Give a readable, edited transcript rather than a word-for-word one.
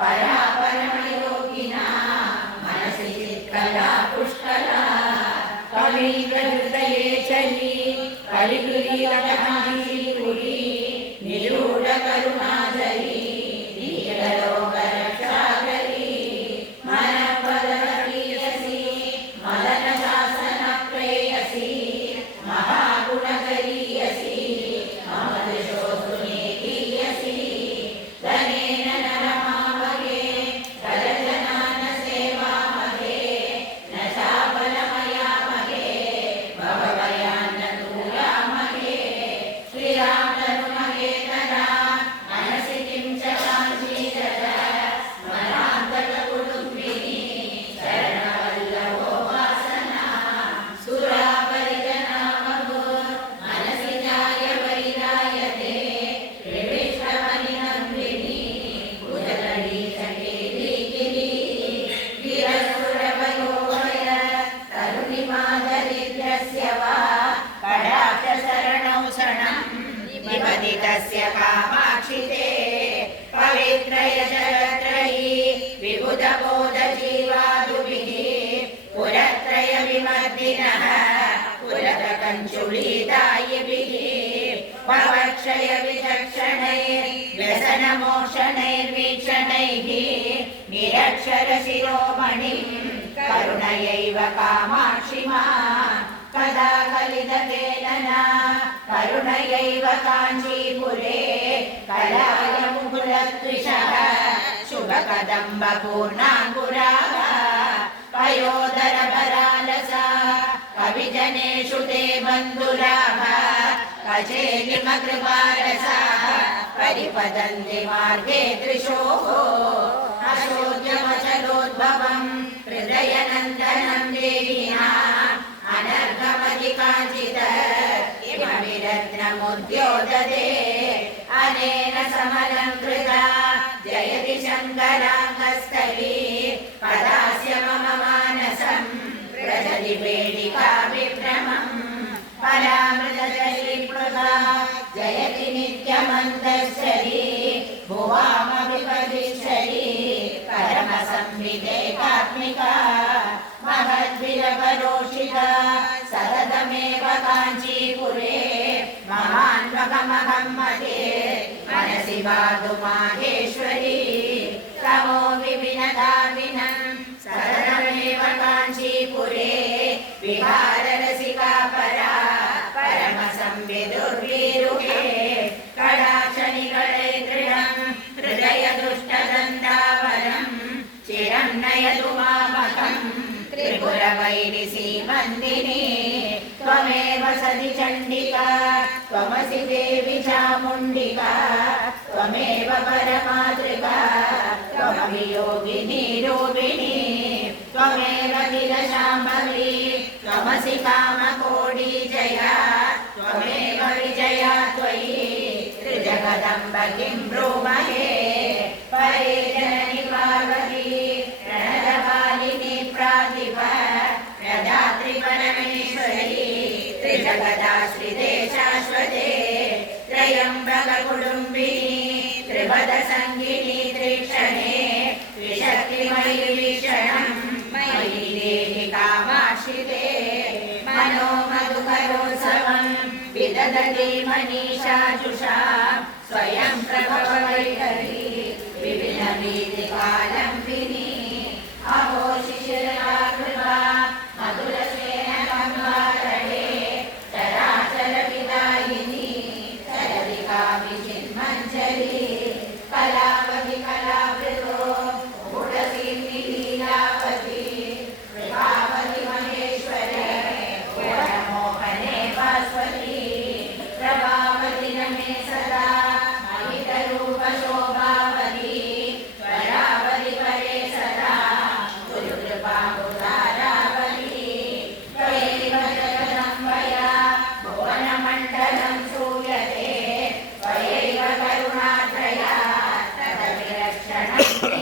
परापरमयोगिना मनसि चित्कला पुष्कला कवीन्द्रहृदये चली कलिगुरीलकहांसीपुरी निरूढकरुणाजली नीललोकरक्षाकरी मनःपदप्रियसी मदनशासनप्रेयसी महागुणकरीयसी मम दृशोऽसुनीकीयसी धनेन नरमावगे करजनानसेवामगे न चाबलमयामगे भवभयान्न दूरामगे श्रीरामतनुमगे तदा मनसि किं च काञ्चीरथ स्मरान्तककुटुम्बिनी शरणवल्लभो वासना सुरापरिजनामगो मनसि जाय वैरायते त्रिविष्टमनिनन्दिनी कुजलडी सकेलीगिरी गिरसुरभयोभय तरुणिमादरिद्रस्य वा कडाक्षशरणौ शरणं निबदितस्य कामाक्षिते पवित्रयशरत्रयी विबुधबोधजीवादुभिः पुरत्रयविमर्दिनः पुरतकञ्चुलीदायिभिः भवक्षयविचक्षणैर्व्यसनमोक्षणैर्वीक्षणैः निरक्षरशिरोमणिं करुणयैव कामाक्षिमा कदा कलिदकेलना करुणयैव काञ्चीपुरे कलायमुकुलद्विषः शुभकदम्बपूर्णाङ्कुराः पयोदरभरालसा कविजनेषु ते बन्धुराः कचेलिमकृपारसाः परिपदन्ति मार्गे दृशोः अशोच्यमचलोद्भवम् हृदयनन्दनं देहिनाम् अनर्घमधिकाञ्चित इमविरत्नमुद्योतते अनेन समलङ्कृता जयति शङ्कराङ्गस्थली पदास्य मम मानसम् व्रजति वेदिका विभ्रमम् फलामृतशरीप्लुता जयति नित्यमन्तश्चरी भुवामभिपतिश्चरी परमसंविदेकात्मिका महद्विरपरोषिता सततमेव काञ्चीपुरे महान्वगमहं मते मनसि वातु माहेश्वरी तमो विविनदाविनं सततमेव काञ्चीपुरे विहाररसिका परा परमसंविदुर्वीरुहे कडाक्षनिकटे दृढं हृदयदुष्टदन्तावरं चिरं नयतु मामकम् त्रिपुरवैरिसीमन्दिनी त्वमेव सति चण्डिका त्वमसि देवि चामुण्डिका त्वमेव परमातृका त्वमभियोगिनी रूपिणी त्वमेव किल शाम्भवी त्वमसि कामकोटी जया त्वमेव विजया त्वयि त्रिजगदम्ब किं ब्रूमहे परे जननि पार्वती प्रणतपालिनी प्रातिभा प्रदात्री परमेश्वरी त्रिजगदाश्रिते शाश्वते त्रयम्बककुटुम्बिनी त्रिपदसङ्गिनी त्रिक्षणे त्रिशक्तिमयि वीक्षणं मयि देहि कामाश्रिते मनोमधुकरोत्सवं विदधति मनीषाजुषा स्वयं प्रभववैखरी विभिन्नवीतिकालम्बिनी अहो शिशिराकृपा मधुरस्नेहकम्बारणे चराचरविदायिनी चरदिका विचिन्मञ्जरी कलावति कलावृतो गुडसीर्ति लीलावती कृपावति महेश्वरी मोहने भास्वती प्रभावति रमे सदा महितरूपशोभावती त्वरावति परे सदा गुरुकृपामुदारावती त्वयैव जगदम्बया भुवनमण्डलं सूयते त्वयैव करुणात्रया तदविलक्षणं